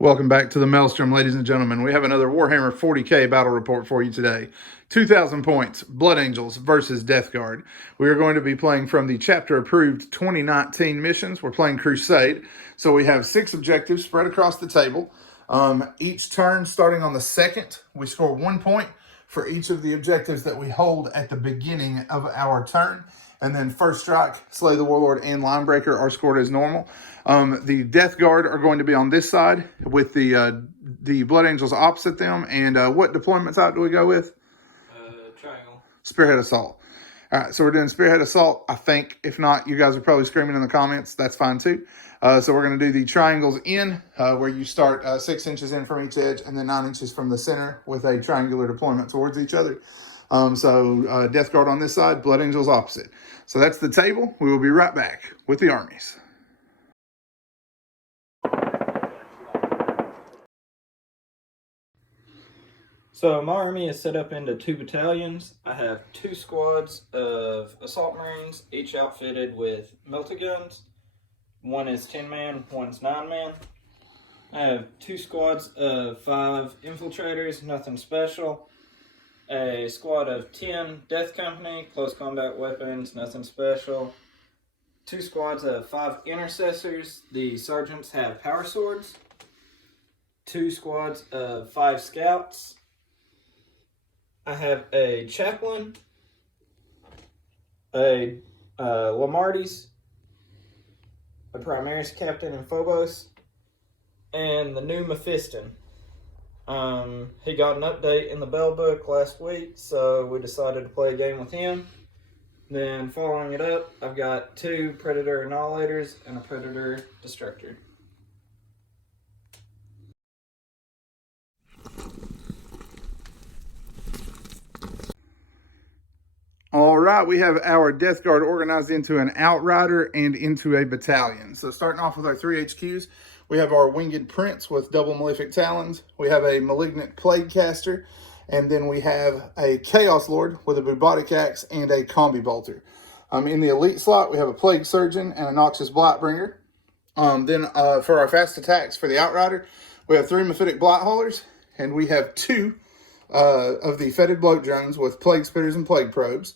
Welcome back to the Maelstrom, ladies and gentlemen. We have another Warhammer 40k battle report for you today. 2,000 points, Blood Angels versus Death Guard. We are going to be playing from the chapter-approved 2019 missions. We're playing Crusade. So we have 6 objectives spread across the table. Each turn, starting on the second, we score 1 point for each of the objectives that we hold at the beginning of our turn. And then first strike, slay the warlord, and linebreaker are scored as normal. The Death Guard are going to be on this side with the Blood Angels opposite them. And what deployment type do we go with? Triangle. Spearhead Assault. All right, so we're doing Spearhead Assault. I think, if not, you guys are probably screaming in the comments. That's fine too. So we're going to do the triangles in, where you start 6 inches in from each edge and then 9 inches from the center with a triangular deployment towards each other. So Death Guard on this side, Blood Angels opposite. So that's the table. We will be right back with the armies. So my army is set up into 2 battalions. I have 2 squads of assault marines, each outfitted with melta guns. One is 10-man, one's 9-man. I have 2 squads of 5 infiltrators, nothing special. A squad of 10 Death Company, close combat weapons, nothing special. 2 squads of 5 intercessors. The sergeants have power swords. 2 squads of 5 scouts. I have a chaplain, a Lamartis, a Primaris captain in Phobos, and the new Mephiston. He got an update in the Bell book last week, so we decided to play a game with him. Then following it up, I've got 2 Predator Annihilators and a Predator Destructor. All right, we have our Death Guard organized into an Outrider and into a battalion. So starting off with our 3 HQs, we have our Winged Prince with double Malefic Talons. We have a Malignant Plague Caster. And then we have a Chaos Lord with a Bubotic Axe and a Combi Bolter. In the Elite slot, we have a Plague Surgeon and a Noxious Blightbringer. Then for our fast attacks for the Outrider, we have 3 Mephitic Blight Haulers. And we have 2 of the Fetid Bloat Drones with Plague Spitters and Plague Probes.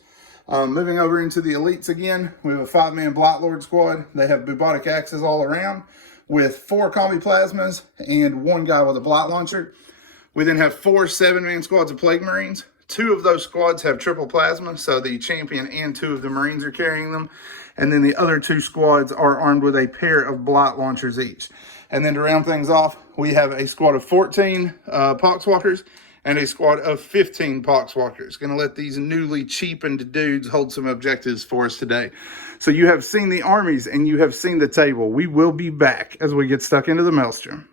Moving over into the Elites again, we have a 5-man Blight Lord squad. They have Bubotic Axes all around with 4 Combi Plasmas and 1 guy with a Blight Launcher. We then have 4 7-man squads of Plague Marines. 2 of those squads have triple plasma, so the champion and 2 of the Marines are carrying them. And then the other 2 squads are armed with a pair of Blight Launchers each. And then to round things off, we have a squad of 14 Poxwalkers and a squad of 15 Poxwalkers. Going to let these newly cheapened dudes hold some objectives for us today. So you have seen the armies and you have seen the table. We will be back as we get stuck into the Maelstrom.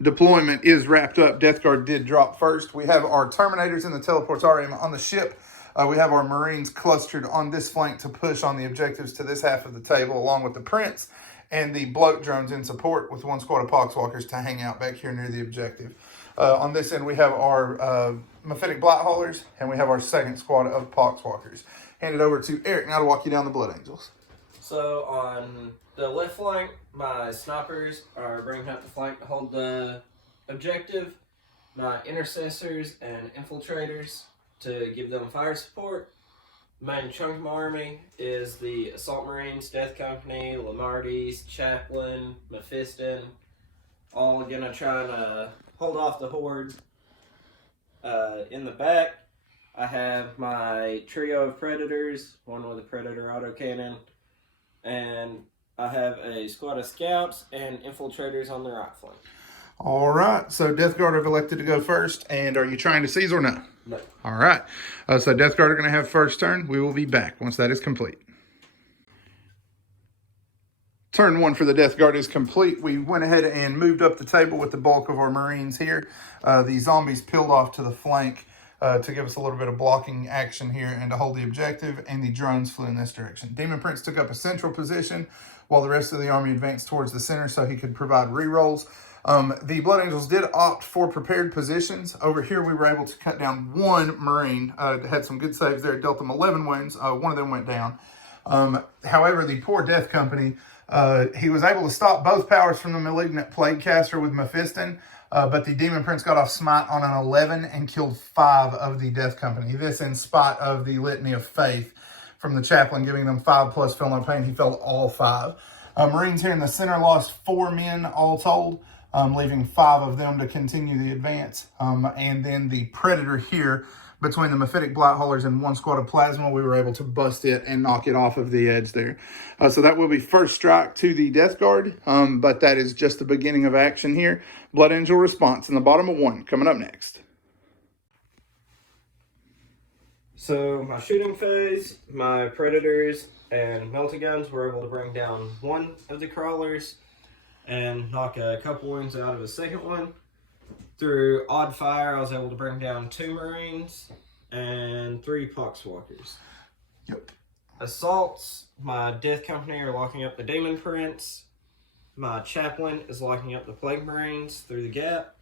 Deployment is wrapped up. Death Guard did drop first. We have our Terminators in the Teleportarium on the ship. We have our Marines clustered on this flank to push on the objectives to this half of the table, along with the Prince and the Bloat Drones in support, with 1 squad of Poxwalkers to hang out back here near the objective. On this end, we have our Mephitic Blight Haulers, and we have our 2nd squad of Poxwalkers. Hand it over to Eric now to walk you down the Blood Angels. So on the left flank, my snipers are bringing up the flank to hold the objective. My intercessors and infiltrators to give them fire support. The main chunk of my army is the Assault Marines, Death Company, Lamartis, Chaplain, Mephiston, all gonna try and hold off the horde. In the back, I have my trio of Predators, one with a Predator autocannon, and I have a squad of Scouts and Infiltrators on the right flank. All right, so Death Guard have elected to go first, and are you trying to seize or no? No. All right, so Death Guard are going to have first turn. We will be back once that is complete. Turn 1 for the Death Guard is complete. We went ahead and moved up the table with the bulk of our Marines here. The zombies peeled off to the flank to give us a little bit of blocking action here and to hold the objective, and the drones flew in this direction. Demon Prince took up a central position while the rest of the army advanced towards the center so he could provide rerolls. The Blood Angels did opt for prepared positions. Over here, we were able to cut down 1 Marine. Had some good saves there, dealt them 11 wounds. 1 of them went down. However, the poor Death Company He was able to stop both powers from the Malignant Plaguecaster with Mephiston, but the Demon Prince got off Smite on an 11 and killed 5 of the Death Company. This in spite of the Litany of Faith from the Chaplain, giving them 5 plus feel no pain. He felled all 5. Marines here in the center lost 4 men all told, leaving 5 of them to continue the advance. And then the Predator here, between the Mephitic Blight Haulers and 1 squad of Plasma, we were able to bust it and knock it off of the edge there. So that will be first strike to the Death Guard, but that is just the beginning of action here. Blood Angel response in the bottom of 1, coming up next. So my shooting phase, my Predators and melta guns were able to bring down 1 of the crawlers and knock a couple wounds out of the second one. Through odd fire, I was able to bring down 2 Marines and 3 Poxwalkers. Yep. Assaults, my Death Company are locking up the Demon Prince. My Chaplain is locking up the Plague Marines through the gap.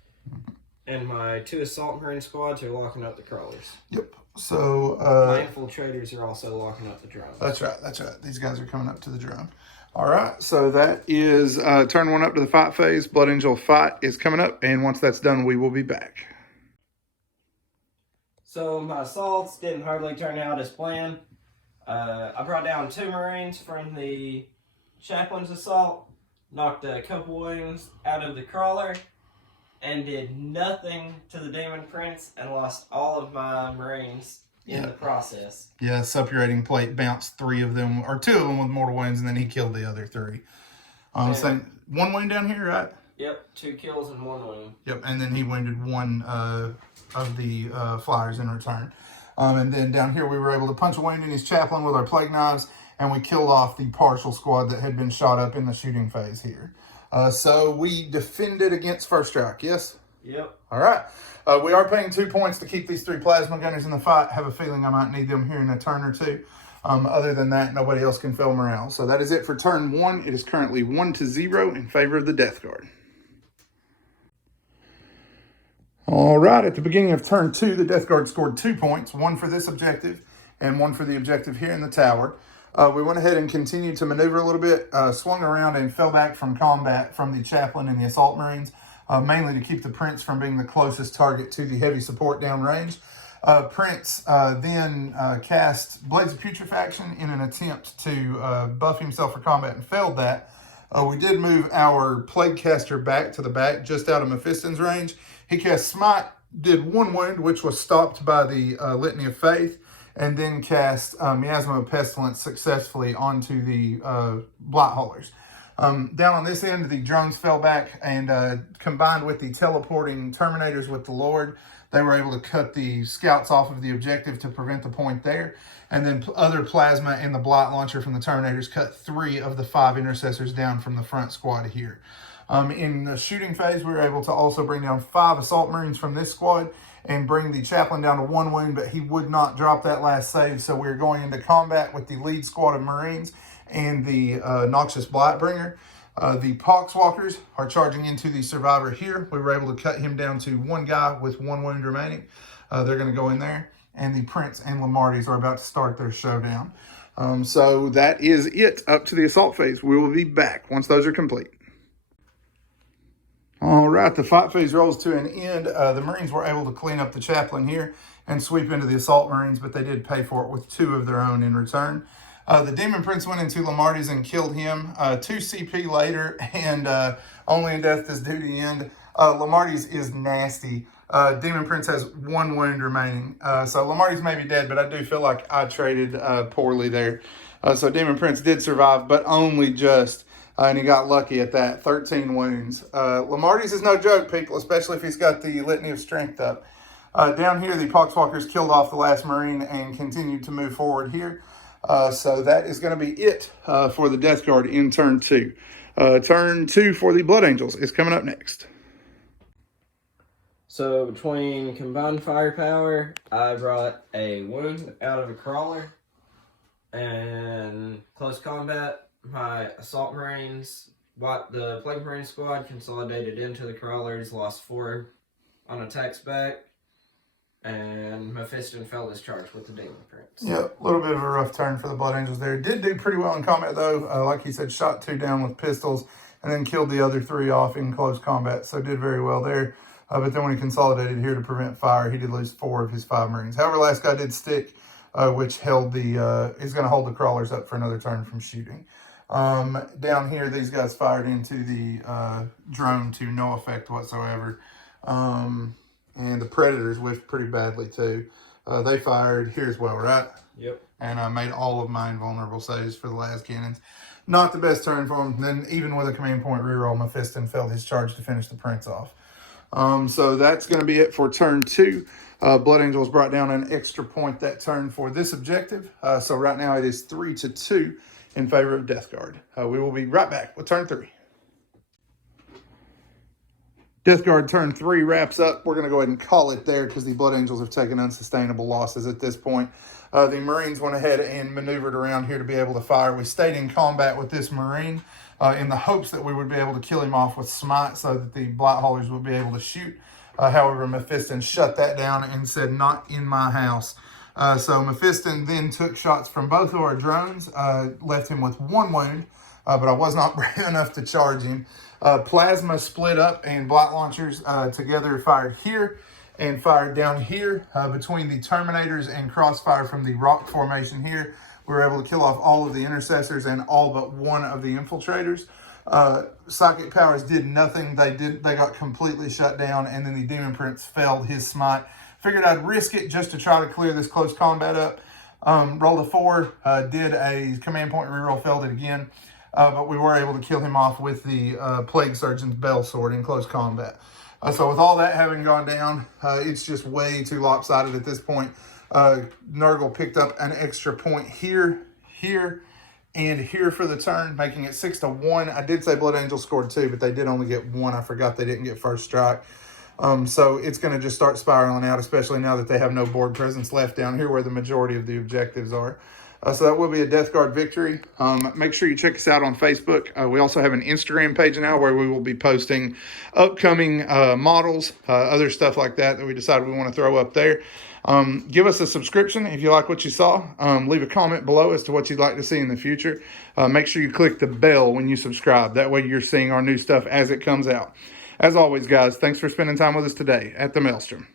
And my 2 Assault Marine squads are locking up the crawlers. Yep. So my infiltrators are also locking up the drones. That's right. That's right. These guys are coming up to the drone. All right. So that is turn 1 up to the fight phase. Blood Angel fight is coming up, and once that's done, we will be back. So my assaults didn't hardly turn out as planned. I brought down 2 Marines from the Chaplain's assault, knocked a couple wounds out of the crawler, and did nothing to the Demon Prince and lost all of my Marines in the process. Yeah, suppurating plate bounced 3 of them, or 2 of them with mortal wounds, and then he killed the other 3. So 1 wound down here, right? Yep, 2 kills and 1 wound. Yep, and then he wounded 1 of the flyers in return. And then down here we were able to punch a wound in his Chaplain with our plague knives, and we killed off the partial squad that had been shot up in the shooting phase here. So we defended against first strike, yes? Yep. All right. We are paying 2 points to keep these 3 plasma gunners in the fight. Have a feeling I might need them here in a turn or 2. Other than that, nobody else can fail morale. So that is it for turn 1. It is currently 1-0 in favor of the Death Guard. All right. At the beginning of turn 2, the Death Guard scored 2 points, 1 for this objective and 1 for the objective here in the tower. We went ahead and continued to maneuver a little bit, swung around and fell back from combat from the Chaplain and the Assault Marines, mainly to keep the Prince from being the closest target to the heavy support downrange. Prince then cast Blades of Putrefaction in an attempt to buff himself for combat and failed that. We did move our Plaguecaster back to the back, just out of Mephiston's range. He cast Smite, did 1 wound, which was stopped by the Litany of Faith, and then cast Miasma of Pestilence successfully onto the Blight Haulers. Down on this end, the drones fell back, and combined with the teleporting Terminators with the Lord, they were able to cut the scouts off of the objective to prevent the point there. And then other plasma and the Blight Launcher from the Terminators cut 3 of the 5 Intercessors down from the front squad here. In the shooting phase, we were able to also bring down 5 Assault Marines from this squad and bring the Chaplain down to 1 wound, but he would not drop that last save, so we're going into combat with the lead squad of Marines and the Noxious Blightbringer. The Poxwalkers are charging into the Survivor here. We were able to cut him down to 1 guy with 1 wound remaining. They're going to go in there, and the Prince and Lamarties are about to start their showdown. So that is it up to the assault phase. We will be back once those are complete. All right, the fight phase rolls to an end. The Marines were able to clean up the Chaplain here and sweep into the Assault Marines, but they did pay for it with 2 of their own in return. The Demon Prince went into Lamarties and killed him. 2 CP later, and only in death does duty end. Lamarties is nasty. Demon Prince has 1 wound remaining. So Lamarties may be dead, but I do feel like I traded poorly there. So Demon Prince did survive, but only just. And he got lucky at that, 13 wounds. Lamarties is no joke, people, especially if he's got the Litany of Strength up. Down here, the Poxwalkers killed off the last Marine and continued to move forward here. So that is going to be it for the Death Guard in turn 2. Turn 2 for the Blood Angels is coming up next. So between combined firepower, I brought a wound out of a crawler, and close combat, my Assault Marines, the Plague Marine squad consolidated into the crawlers, lost 4 on attacks back, and Mephiston failed his charge with the Demon Prince. Yeah, a little bit of a rough turn for the Blood Angels there. Did do pretty well in combat, though. Like he said, shot 2 down with pistols, and then killed the other 3 off in close combat, so did very well there. But then when he consolidated here to prevent fire, he did lose 4 of his 5 Marines. However, last guy did stick, which held the, is going to hold the crawlers up for another turn from shooting. Down here, these guys fired into the drone to no effect whatsoever. And the Predators whiffed pretty badly too. They fired here as well, right? Yep. And made all of my invulnerable saves for the last cannons. Not the best turn for him. Then even with a command point reroll, Mephiston failed his charge to finish the Prince off. So that's going to be it for turn 2. Blood Angels brought down an extra point that turn for this objective. So right now it is 3-2 in favor of Death Guard. We will be right back with turn 3. Death Guard turn 3 wraps up. We're going to go ahead and call it there because the Blood Angels have taken unsustainable losses at this point. The Marines went ahead and maneuvered around here to be able to fire. We stayed in combat with this Marine in the hopes that we would be able to kill him off with smite so that the Blight Haulers would be able to shoot. However, Mephiston shut that down and said, "Not in my house." So Mephiston then took shots from both of our drones, left him with 1 wound, but I was not brave enough to charge him. Plasma split up and Blight launchers together fired here and fired down here between the Terminators and crossfire from the rock formation here. We were able to kill off all of the intercessors and all but 1 of the infiltrators. Psychic powers did nothing. They got completely shut down, and then the Demon Prince failed his smite. Figured I'd risk it just to try to clear this close combat up. Rolled a 4, did a command point reroll, failed it again. But we were able to kill him off with the Plague Surgeon's Bell Sword in close combat. So with all that having gone down, it's just way too lopsided at this point. Nurgle picked up an extra point here, and here for the turn, making it 6-1. I did say Blood Angels scored 2, but they did only get 1. I forgot they didn't get first strike. So it's going to just start spiraling out, especially now that they have no board presence left down here where the majority of the objectives are. So that will be a Death Guard victory. Make sure you check us out on Facebook. We also have an Instagram page now where we will be posting upcoming models, other stuff like that we decided we want to throw up there. Give us a subscription if you like what you saw. Leave a comment below as to what you'd like to see in the future. Make sure you click the bell when you subscribe. That way you're seeing our new stuff as it comes out. As always, guys, thanks for spending time with us today at the Maelstrom.